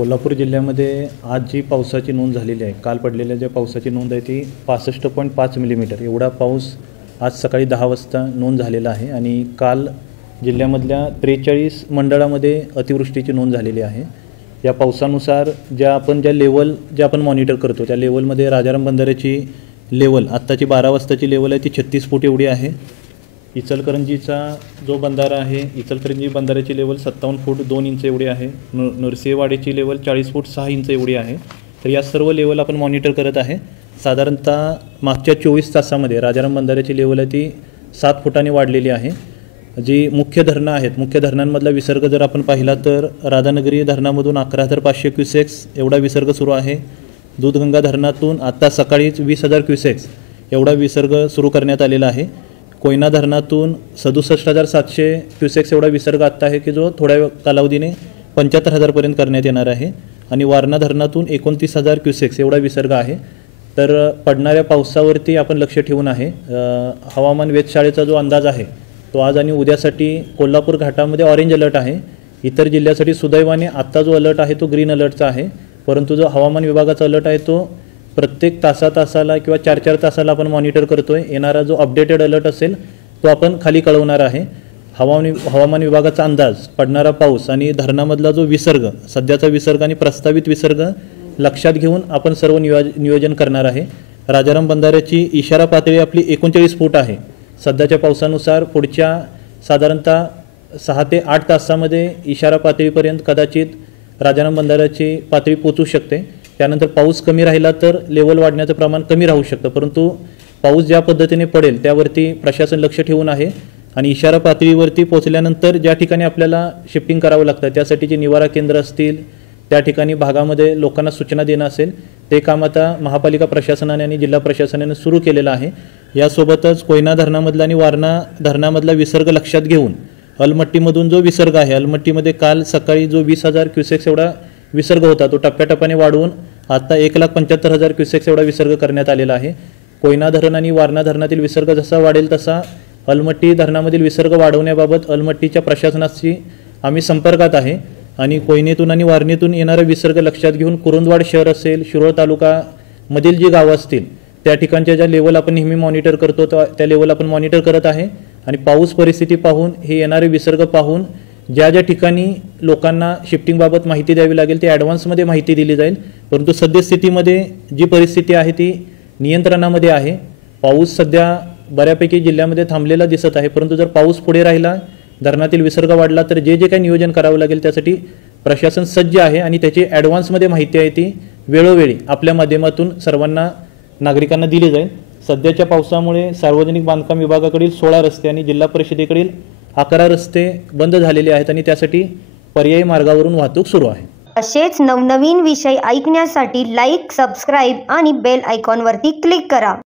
कोल्हापूर जिल्ह्यामध्ये आज जी पावसाची नोंद झालेली आहे, काल पडलेल्या ज्या पावसाची नोंद आहे ती 65.5 मिलीमीटर एवढा पाऊस आज सकाळी 10 वाजता नोंद झालेला आहे. आणि काल जिल्ह्यामधल्या 43 मंडळामध्ये अतिवृष्टीची नोंद झालेली आहे. या पावसानुसार ज्या आपण मॉनिटर करतो त्या लेवलमध्ये राजाराम बंधाऱ्याची लेवल आत्ताची 12 वाजताची लेवल आहे ती 36 फूट एवढी आहे. इचलकरंजीचा जो बंधारा आहे, इचलकरंजी बंधाऱ्याची लेवल 57 फूट 2 इंच एवढी आहे. नरसिंहवाडीची लेवल 40 फूट 6 इंच एवढी आहे. तर या सर्व लेवल आपण मॉनिटर करत आहे. साधारणतः मागच्या 24 तासामध्ये राजाराम बंधाऱ्याची लेवल आहे ती 7 फुटांनी वाढलेली आहे. जी मुख्य धरणं आहेत, मुख्य धरणांमधला विसर्ग जर आपण पाहिला तर राधानगरी धरणामधून 11,500 क्युसेक्स एवढा विसर्ग सुरू आहे. दूधगंगा धरणातून आत्ता सकाळीच 20,000 क्युसेक्स एवढा विसर्ग सुरू करण्यात आलेला आहे. कोयना धरणातून 67,700 क्युसेक्स एवढा विसर्ग आत्ता आहे की जो थोड्या कालावधीने 75,000पर्यंत करण्यात येणार आहे. आणि वारणा धरणातून 29,000 क्युसेक्स एवढा विसर्ग आहे. तर पडणाऱ्या पावसावरती आपण लक्ष ठेवून आहे. हवामान वेधशाळेचा जो अंदाज आहे तो आज आणि उद्यासाठी कोल्हापूर घाटामध्ये ऑरेंज अलर्ट आहे. इतर जिल्ह्यासाठी सुदैवाने आत्ता जो अलर्ट आहे तो ग्रीन अलर्टचा आहे. परंतु जो हवामान विभागाचा अलर्ट आहे तो प्रत्येक तासाला किंवा 4-4 तासाला आपण मॉनिटर करतो आहे. येणारा जो अपडेटेड अलर्ट असेल तो आपण खाली कळवणार आहे. हवामान विभागाचा अंदाज, पडणारा पाऊस आणि धरणामधला जो विसर्ग, सध्याचा विसर्ग आणि प्रस्तावित विसर्ग लक्षात घेऊन आपण सर्व नियोजन करणार आहे. राजाराम बंधाऱ्याची इशारा पातळी आपली 39 फूट आहे. सध्याच्या पावसानुसार पुढच्या साधारणतः 6 ते 8 तासामध्ये इशारा पातळीपर्यंत कदाचित राजाराम बंधाऱ्याची पातळी पोचू शकते. त्यानंतर पाऊस कमी राहिला तर लेवल वाढण्याचं प्रमाण कमी राहू शकतं. परंतु पाऊस ज्या पद्धतीने पडेल त्यावरती प्रशासन लक्ष ठेवून आहे. आणि इशारा पातळीवरती पोचल्यानंतर ज्या ठिकाणी आपल्याला शिफ्टिंग करावं लागतं त्यासाठी जे निवारा केंद्र असतील त्या ठिकाणी भागामध्ये लोकांना सूचना देणं असेल ते काम आता महापालिका प्रशासनाने आणि जिल्हा प्रशासनाने सुरू केलेलं आहे. यासोबतच कोयना धरणामधला आणि वारणा धरणामधला विसर्ग लक्षात घेऊन अलमट्टीमधून जो विसर्ग आहे, अलमट्टीमध्ये काल सकाळी जो 20,000 क्युसेक्स एवढा विसर्ग होता तो टप्प्याटप्प्याने वाढवून आता 1,75,000 क्युसेक्स एवढा विसर्ग करण्यात आलेला आहे. कोयना धरण आणि वारणा धरणातील विसर्ग जसा वाढेल तसा अलमट्टी धरणामधील विसर्ग वाढवण्याबाबत अलमट्टीच्या प्रशासनाशी आम्ही संपर्कात आहे. आणि कोयनेतून आणि वारणेतून येणारा विसर्ग लक्षात घेऊन कुरुंदवाड शहर असेल, शिरोळ तालुकामधील जी गावं असतील त्या ठिकाणच्या ज्या लेवल आपण नेहमी मॉनिटर करतो त्या लेवल आपण मॉनिटर करत आहे. आणि पाऊस परिस्थिती पाहून, हे येणारे विसर्ग पाहून ज्या ज्या ठिकाणी लोकांना शिफ्टिंगबाबत माहिती द्यावी लागेल ती ॲडव्हान्समध्ये माहिती दिली जाईल. परंतु सद्यस्थितीमध्ये जी परिस्थिती आहे ती नियंत्रणामध्ये आहे. पाऊस सध्या बऱ्यापैकी जिल्ह्यामध्ये थांबलेला दिसत आहे. परंतु जर पाऊस पुढे राहिला, धरणातील विसर्ग वाढला तर जे काही नियोजन करावं लागेल त्यासाठी प्रशासन सज्ज आहे. आणि त्याची ॲडव्हान्समध्ये माहिती आहे ती वेळोवेळी आपल्या माध्यमातून सर्वांना नागरिकांना दिली जाईल. सध्याच्या पावसामुळे सार्वजनिक बांधकाम विभागाकडील 16 रस्ते आणि जिल्हा परिषदेकडील 11 रस्ते बंद झालेले आहेत आणि त्यासाठी पर्यायी मार्गावरून वाहतूक सुरू आहे. असेच नवनवीन विषय ऐकण्यासाठी लाईक, सबस्क्राईब आणि बेल आयकॉनवरती क्लिक करा.